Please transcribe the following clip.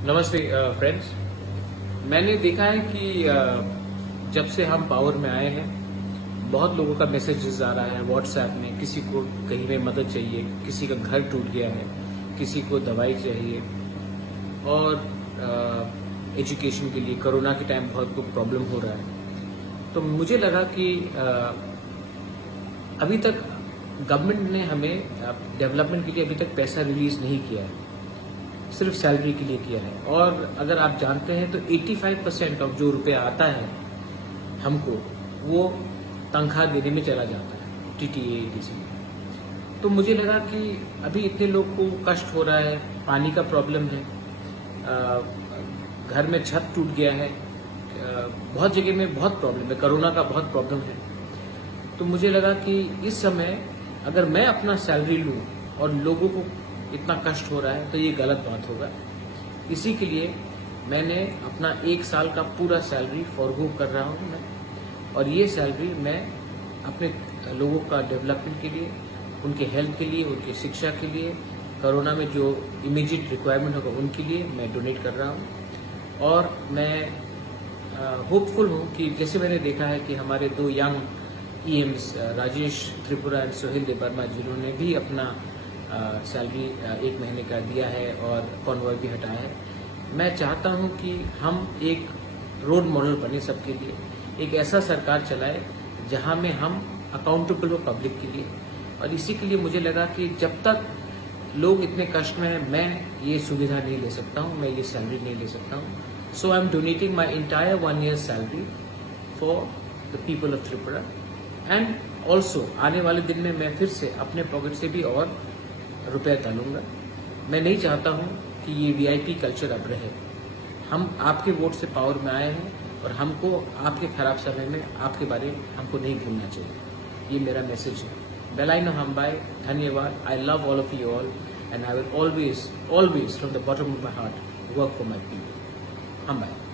नमस्ते फ्रेंड्स। मैंने देखा है कि जब से हम पावर में आए हैं बहुत लोगों का मैसेजेस आ रहा है व्हाट्सएप में। किसी को कहीं में मदद चाहिए, किसी का घर टूट गया है, किसी को दवाई चाहिए और एजुकेशन के लिए कोरोना के टाइम बहुत को प्रॉब्लम हो रहा है। तो मुझे लगा कि अभी तक गवर्नमेंट ने हमें डेवलपमेंट के लिए अभी तक पैसा रिलीज नहीं किया है, सिर्फ सैलरी के लिए किया है। और अगर आप जानते हैं तो 85% ऑफ जो रुपया आता है हमको वो तनख्वाह देने में चला जाता है, टीटीए एडीसी में। तो मुझे लगा कि अभी इतने लोग को कष्ट हो रहा है, पानी का प्रॉब्लम है, घर में छत टूट गया है, बहुत जगह में बहुत प्रॉब्लम है, कोरोना का बहुत प्रॉब्लम है। तो मुझे लगा कि इस समय अगर मैं अपना सैलरी लूं और लोगों को इतना कष्ट हो रहा है तो ये गलत बात होगा। इसी के लिए मैंने अपना 1 साल का पूरा सैलरी फॉरगो कर रहा हूँ मैं, और ये सैलरी मैं अपने लोगों का डेवलपमेंट के लिए, उनके हेल्थ के लिए, उनकी शिक्षा के लिए, कोरोना में जो इमीडिएट रिक्वायरमेंट होगा उनके लिए मैं डोनेट कर रहा हूँ। और मैं होपफुल हूँ कि जैसे मैंने देखा है कि हमारे 2 यंग ईएम्स राजेश त्रिपुरा एंड सोहेल देवर्मा जिन्होंने भी अपना सैलरी 1 महीने का दिया है और कॉन्वॉय भी हटाया है। मैं चाहता हूं कि हम एक रोल मॉडल बने सबके लिए, एक ऐसा सरकार चलाए जहां में हम अकाउंटेबल हो पब्लिक के लिए। और इसी के लिए मुझे लगा कि जब तक लोग इतने कष्ट में हैं मैं ये सुविधा नहीं ले सकता हूं, मैं ये सैलरी नहीं ले सकता हूं। So I am donating my entire 1 year salary for the people of Tripura. And also आने वाले दिन में मैं फिर से अपने पॉकेट से भी और रुपया डालूंगा। मैं नहीं चाहता हूं कि ये वीआईपी कल्चर अब रहे। हम आपके वोट से पावर में आए हैं और हमको आपके खराब समय में आपके बारे में हमको नहीं भूलना चाहिए। ये मेरा मैसेज है। बेलाइनो हम्बाई, धन्यवाद। I love all of you all and I will always from the bottom of my heart work for my people. हम्बाई।